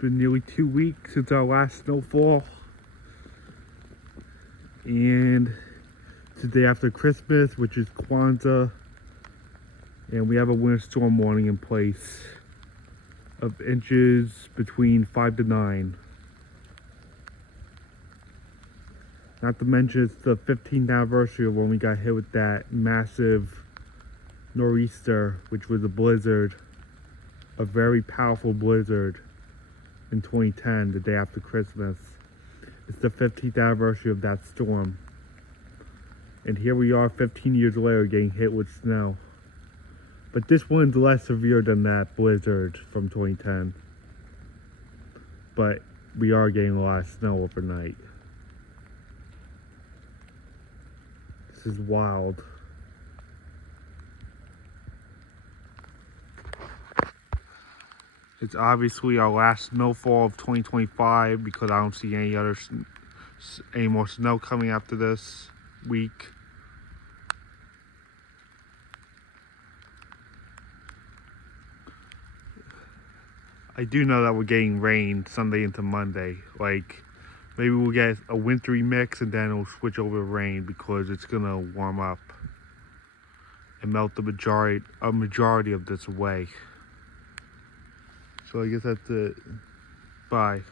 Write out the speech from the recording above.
been nearly 2 weeks since our last snowfall, and it's the day after Christmas, which is Kwanzaa, and we have a winter storm warning in place of inches between 5 to 9. Not to mention it's the 15th anniversary of when we got hit with that massive nor'easter, which was a blizzard, a very powerful blizzard in 2010, the day after Christmas. It's the 15th anniversary of that storm. And here we are 15 years later getting hit with snow. But this one's less severe than that blizzard from 2010. But we are getting a lot of snow overnight. This is wild. It's obviously our last snowfall of 2025 because I don't see any more snow coming after this week. I do know that we're getting rain Sunday into Monday. Like, maybe we'll get a wintry mix and then it'll switch over to rain because it's gonna warm up and melt a majority of this away. So I guess that's it. Bye.